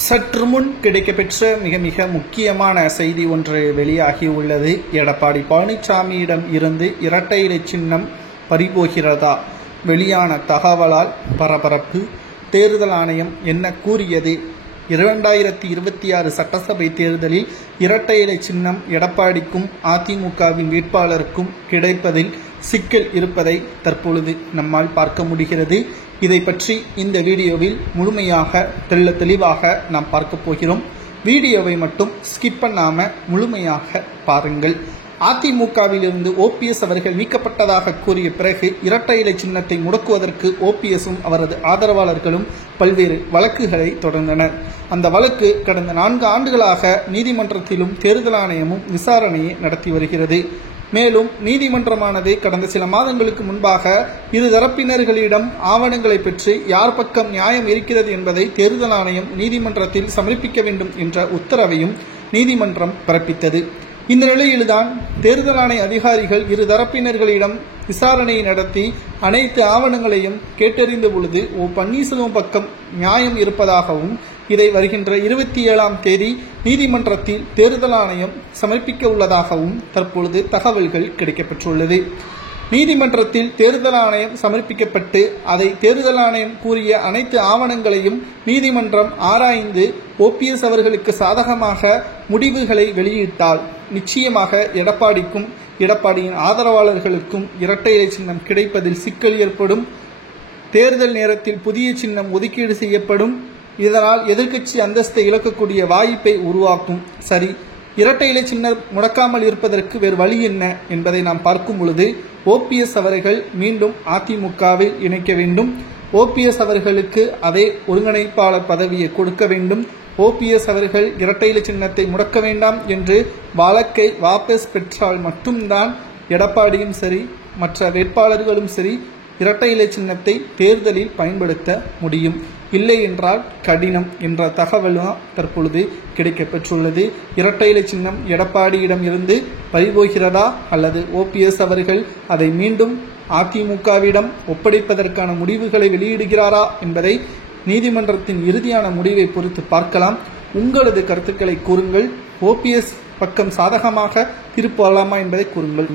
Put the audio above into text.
சற்று முன் கிடைக்கப்பெற்ற மிக முக்கியமான செய்தி ஒன்று வெளியாகி உள்ளது. எடப்பாடி பழனிசாமியிடம் இருந்து இரட்டை இலை சின்னம் பறிபோகிறதா? வெளியான தகவலால் பரபரப்பு. தேர்தல் ஆணையம் என்ன கூறியது? 2026 சட்டசபை தேர்தலில் இரட்டை இலை சின்னம் எடப்பாடிக்கும் அதிமுகவின் வேட்பாளருக்கும் கிடைப்பதில் சிக்கல் இருப்பதை தற்பொழுது நம்மால் பார்க்க முடிகிறது. இதை பற்றி இந்த வீடியோவில் முழுமையாக தெளிவாக நாம் பார்க்க போகிறோம். வீடியோவை மட்டும் ஸ்கிப் பண்ணாம முழுமையாக பாருங்கள். அதிமுகவிலிருந்து ஓபிஎஸ் அவர்கள் நீக்கப்பட்டதாக கூறிய பிறகு இரட்டை இலை சின்னத்தை முடக்குவதற்கு ஓபிஎஸும் அவரது ஆதரவாளர்களும் பல்வேறு வழக்குகளை தொடர்ந்தனர். அந்த வழக்கு கடந்த 4 ஆண்டுகளாக நீதிமன்றத்திலும் தேர்தல் ஆணையமும் விசாரணையை நடத்தி வருகிறது. மேலும் நீதிமன்றமானது கடந்த சில மாதங்களுக்கு முன்பாக இரு தரப்பினர்களிடம் ஆவணங்களை பெற்று யார் பக்கம் நியாயம் இருக்கிறது என்பதை தேர்தல் ஆணையம் நீதிமன்றத்தில் சமர்ப்பிக்க வேண்டும் என்ற உத்தரவையும் நீதிமன்றம் பிறப்பித்தது. இந்த நிலையில்தான் தேர்தல் ஆணைய அதிகாரிகள் இரு தரப்பினர்களிடம் விசாரணையை நடத்தி அனைத்து ஆவணங்களையும் கேட்டறிந்த பொழுது பன்னீர்செல்வம் பக்கம் நியாயம் இருப்பதாகவும் இதை வருகின்ற 27ஆம் தேதி நீதிமன்றத்தில் தேர்தல் ஆணையம் சமர்ப்பிக்க உள்ளதாகவும் தற்பொழுது தகவல்கள் கிடைக்கப்பெற்றுள்ளது. நீதிமன்றத்தில் தேர்தல் ஆணையம் சமர்ப்பிக்கப்பட்டு அதை தேர்தல் ஆணையம் கூறிய அனைத்து ஆவணங்களையும் நீதிமன்றம் ஆராய்ந்து ஓபிஎஸ் அவர்களுக்கு சாதகமாக முடிவுகளை வெளியிட்டால் நிச்சயமாக எடப்பாடிக்கும் எடப்பாடியின் ஆதரவாளர்களுக்கும் இரட்டை இலை சின்னம் கிடைப்பதில் சிக்கல் ஏற்படும். தேர்தல் நேரத்தில் புதிய சின்னம் ஒதுக்கீடு செய்யப்படும். இதனால் எதிர்க்கட்சி அந்தஸ்தை இழக்கக்கூடிய வாய்ப்பை உருவாக்கும். சரி, இரட்டை இலை சின்னம் முடக்காமல் இருப்பதற்கு வேறு வழி என்ன என்பதை நாம் பார்க்கும் பொழுது ஓபிஎஸ் அவர்கள் மீண்டும் அதிமுகவில் இணைக்க வேண்டும். ஓபிஎஸ் அவர்களுக்கு அதே ஒருங்கிணைப்பாளர் பதவியை கொடுக்க வேண்டும். ஓபிஎஸ் அவர்கள் இரட்டை இலை சின்னத்தை முடக்க வேண்டாம் என்று வழக்கை வாபஸ் பெற்றால் மட்டும்தான் எடப்பாடியும் சரி மற்ற வேட்பாளர்களும் சரி இரட்டை இலை சின்னத்தை தேர்தலில் பயன்படுத்த முடியும். இல்லை என்றால் கடினம் என்ற தகவலும் தற்பொழுது கிடைக்கப்பெற்றுள்ளது. இரட்டை இலை சின்னம் எடப்பாடியிடம் இருந்து பறிபோகிறதா அல்லது ஓபிஎஸ் அவர்கள் அதை மீண்டும் அதிமுகவிடம் ஒப்படைப்பதற்கான முடிவுகளை வெளியிடுகிறாரா என்பதை நீதிமன்றத்தின் இறுதியான முடிவை பொறுத்து பார்க்கலாம். உங்களது கருத்துக்களை கூறுங்கள். ஓபிஎஸ் பக்கம் சாதகமாக தீர்ப்பு வரலாமா என்பதை கூறுங்கள்.